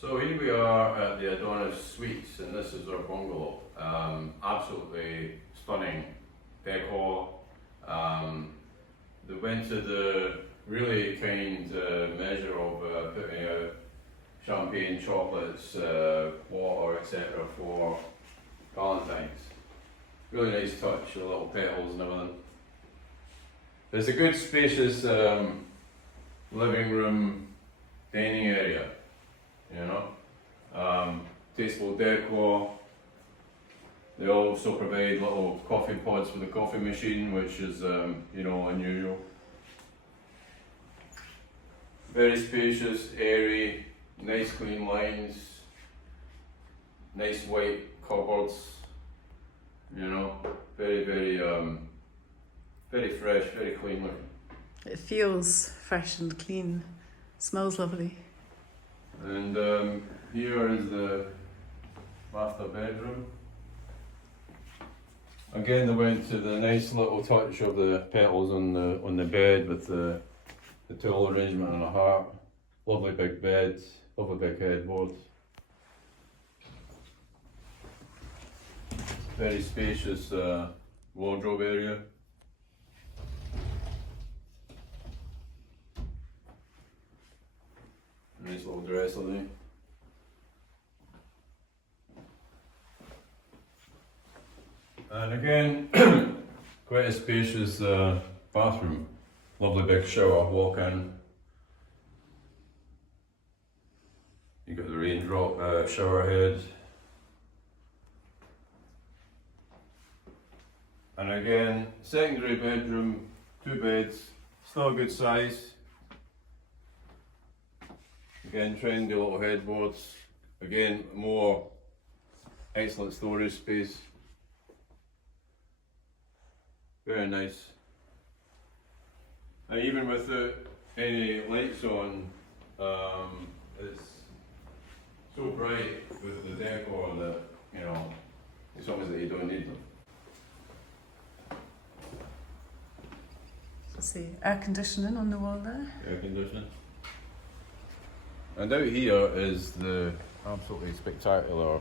So here we are at the Adonis Suites, and this is our bungalow. Absolutely stunning decor. They went to the really kind measure of putting out champagne, chocolates, water, etc. for Valentine's. Really nice touch, the little petals and everything. There's a good spacious living room, dining area, you know. Tasteful decor. They also provide little coffee pods for the coffee machine, which is, you know, unusual. Very spacious, airy, nice clean lines, nice white cupboards, you know, very fresh, very clean looking. It feels fresh and clean, smells lovely. And here is the master bedroom. Again, they went to the nice little touch of the petals on the bed with the towel arrangement and a heart. Lovely big bed, lovely big headboard. Very spacious wardrobe area. Nice little dresser there. And again, quite a spacious bathroom. Lovely big shower, walk in. You got the raindrop shower head. And again, secondary bedroom, 2 beds, still a good size. Again, trendy little headboards. Again, more excellent storage space. Very nice. And even without any lights on, it's so bright with the decor that, you know, it's almost that you don't need them. See, air conditioning on the wall there. Air conditioning. And out here is the absolutely spectacular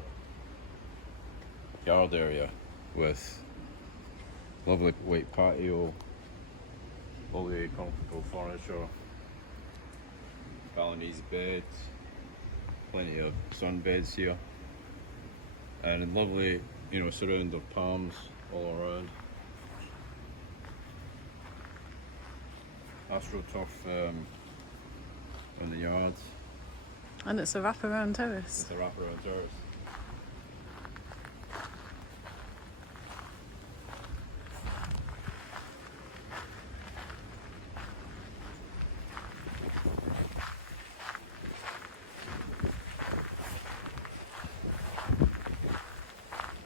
yard area with lovely white patio, lovely comfortable furniture, Balinese bed, plenty of sunbeds here, and a lovely, you know, surround of palms all around. AstroTurf in the yards. And it's a wraparound terrace. It's a wraparound terrace.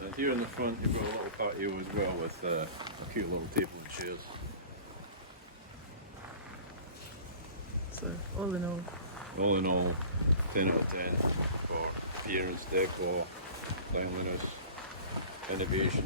And here in the front you've got a little patio as well with a cute little table and chairs. So all in all, 10 out of 10 for appearance, decor, cleanliness, innovation.